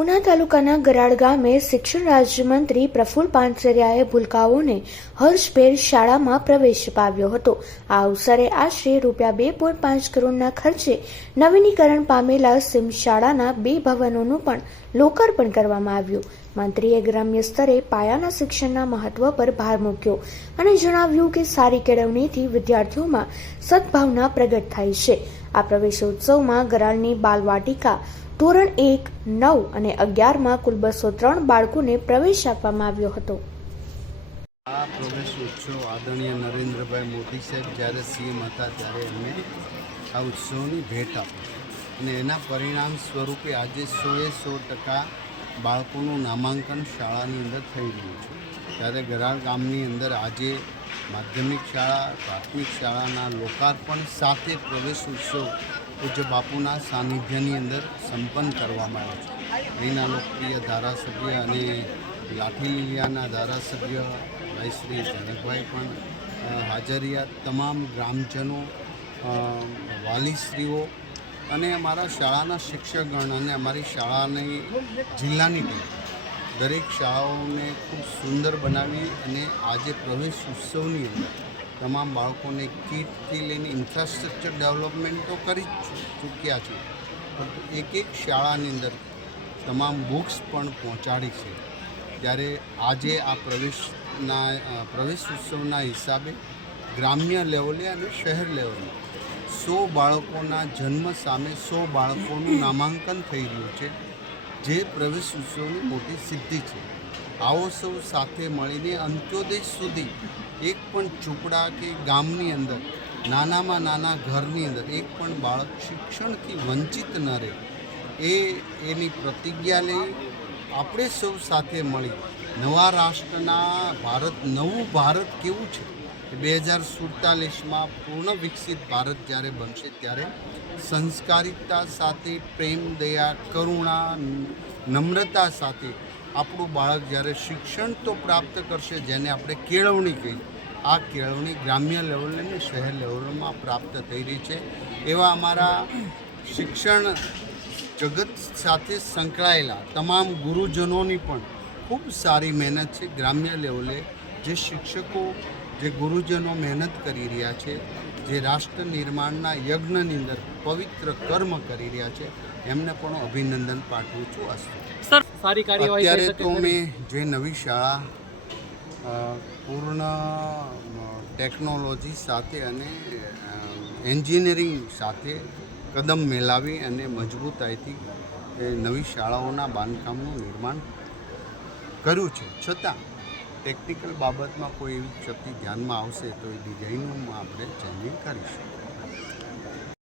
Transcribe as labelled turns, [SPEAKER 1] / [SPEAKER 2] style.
[SPEAKER 1] ઉના તાલુકાના ગરાડ ગામે શિક્ષણ રાજ્યમંત્રી પ્રફુલ પાનસરિયાએ ભૂલકાઓને હર્ષભેર શાળામાં પ્રવેશ અપાવ્યો હતો. આ અવસરે આશરે રૂપિયા બે પોઈન્ટ પાંચ કરોડના ખર્ચે નવીનીકરણ પામેલા સિમ શાળાના બે ભવનોનું પણ લોકાર્પણ કરવામાં આવ્યું. મંત્રીએ ગ્રામ્ય સ્તરે પાયાના શિક્ષણના મહત્વ પર ભાર મૂક્યો અને જણાવ્યું કે સારી કેળવણીથી વિદ્યાર્થીઓમાં સદભાવના પ્રગટ થાય છે. આ પ્રવેશોત્સવમાં ગરાળની બાલવાટિકા ધોરણ એક, નવ અને અગિયારમાં કુલ બસો ત્રણ બાળકોને પ્રવેશ આપવામાં આવ્યો હતો.
[SPEAKER 2] આ પ્રવેશ ઉત્સવ આદરણીય નરેન્દ્રભાઈ મોદી સાહેબ જ્યારે સીએમ હતા ત્યારે એમને આ ઉત્સવની ભેટ આપી અને એના પરિણામ સ્વરૂપે આજે સોએ સો ટકા બાળકોનું નામાંકન શાળાની અંદર થઈ રહ્યું છે. ત્યારે ગરાળ ગામની અંદર આજે માધ્યમિક શાળા, પ્રાથમિક શાળાના લોકાર્પણ સાથે પ્રવેશ ઉત્સવ પૂજ્ય બાપુના સાનિધ્યની અંદર સંપન્ન કરવામાં આવે છે. અહીંના લોકપ્રિય ધારાસભ્ય અને લાઠીલીયાના ધારાસભ્ય ભાઈ શ્રી જનકભાઈ પણ હાજરિયા તમામ ગ્રામજનો વાલીશ્રીઓ અને અમારા શાળાના શિક્ષકગણ અને અમારી શાળાની જિલ્લાની ટીમ દરેક શાળાઓને ખૂબ સુંદર બનાવી અને આજે પ્રવેશ ઉત્સવની અંદર તમામ બાળકોને કીટથી લઈને ઇન્ફ્રાસ્ટ્રક્ચર ડેવલપમેન્ટ તો કરી જ ચૂક્યા છે. પરંતુ એક એક શાળાની અંદર તમામ બુક્સ પણ પહોંચાડી છે. ત્યારે આજે આ પ્રવેશના પ્રવેશ ઉત્સવના હિસાબે ગ્રામ્ય લેવલે અને શહેર લેવલે સો બાળકોના જન્મ સામે સો બાળકોનું નામાંકન થઈ રહ્યું છે, જે પ્રવેશ ઉત્સવની મોટી સિદ્ધિ છે. આવો સૌ સાથે મળીને અંત્યોદય સુધી એક પણ ઝૂંપડા કે ગામની અંદર, નાનામાં નાના ઘરની અંદર, એક પણ બાળક શિક્ષણથી વંચિત ન રહે. એ એની પ્રતિજ્ઞા લઈ આપણે સૌ સાથે મળી. નવા રાષ્ટ્રના ભારત, નવું ભારત કેવું છે? બે હજાર સુડતાલીસમાં પૂર્ણ વિકસિત ભારત જ્યારે બનશે ત્યારે સંસ્કારિકતા સાથે, પ્રેમ, દયા, કરુણા, નમ્રતા સાથે આપણું બાળક જ્યારે શિક્ષણ તો પ્રાપ્ત કરશે જેને આપણે કેળવણી કહી. આ કેળવણી ગ્રામ્ય લેવલે અને શહેર લેવલમાં પ્રાપ્ત થઈ રહી છે. એવા અમારા શિક્ષણ જગત સાથે સંકળાયેલા તમામ ગુરુજનોની પણ ખૂબ સારી મહેનત છે. ગ્રામ્ય લેવલે જે શિક્ષકો, જે ગુરુજનો મહેનત કરી રહ્યા છે, જે રાષ્ટ્ર નિર્માણના યજ્ઞની અંદર પવિત્ર કર્મ કરી રહ્યા છે, એમને પણ અભિનંદન પાઠવું છું. અસ્તુ.
[SPEAKER 3] સર કાર્યવાહી
[SPEAKER 2] અત્યારે તો? મેં જે નવી શાળા પૂર્ણ ટેકનોલોજી સાથે અને એન્જિનિયરિંગ સાથે કદમ મેલાવી અને મજબૂતાઈથી એ નવી શાળાઓના બાંધકામનું નિર્માણ કર્યું છે છતાં ટેકનિકલ બાબતમાં કોઈ એવી ક્ષતિ ધ્યાનમાં આવશે તો એ ડિઝાઇનોમાં આપણે ચેન્જિંગ કરીશું